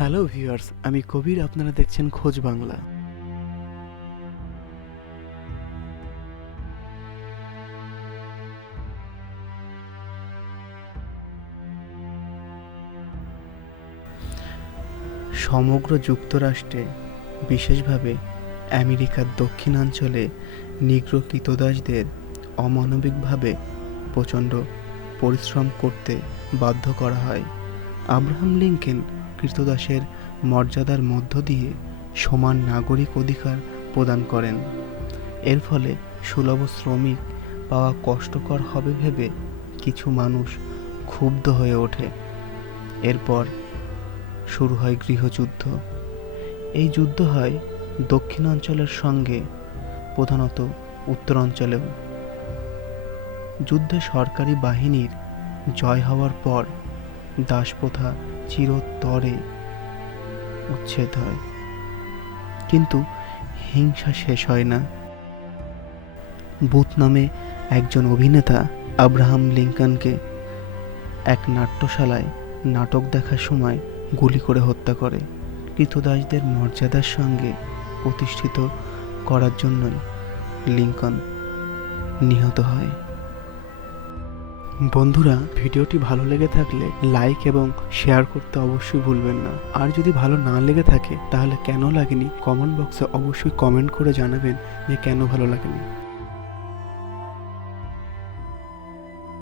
Hello viewers, আমি কবির, আপনারা দেখছেন খোঁজ বাংলা। সমগ্র যুক্তরাষ্ট্রে, বিশেষভাবে আমেরিকার দক্ষিণাঞ্চলে নিগ্র কৃতদাসদের অমানবিকভাবে প্রচণ্ড পরিশ্রম করতে বাধ্য করা হয়। আব্রাহাম লিঙ্কেন কৃতদাসের মর্যাদার মধ্য দিয়ে সমান নাগরিক অধিকার প্রদান করেন। এর ফলে সুলভ শ্রমিক পাওয়া কষ্টকর হবে ভেবে কিছু মানুষ ক্ষুব্ধ হয়ে ওঠে। এরপর শুরু হয় গৃহযুদ্ধ। এই যুদ্ধ হয় দক্ষিণাঞ্চলের সঙ্গে, প্রধানত উত্তরাঞ্চলেও। যুদ্ধে সরকারি বাহিনীর জয় হওয়ার পর দাসপ্রথা চিরতরে উচ্ছেদ হয়। কিন্তু হিংসা শেষ হয় না। বুথ নামে একজন অভিনেতা আব্রাহাম লিঙ্কনকে এক নাট্যশালায় নাটক দেখার সময় গুলি করে হত্যা করে। কৃতদাসদের মর্যাদার সঙ্গে প্রতিষ্ঠিত করার জন্যই লিঙ্কন নিহত হয়। বন্ধুরা, ভিডিওটি ভালো লেগে থাকলে লাইক এবং শেয়ার করতে অবশ্যই ভুলবেন না। আর যদি ভালো না লেগে থাকে, তাহলে কেন লাগেনি? কমেন্ট বক্সে অবশ্যই কমেন্ট করে জানাবেন যে কেন ভালো লাগেনি।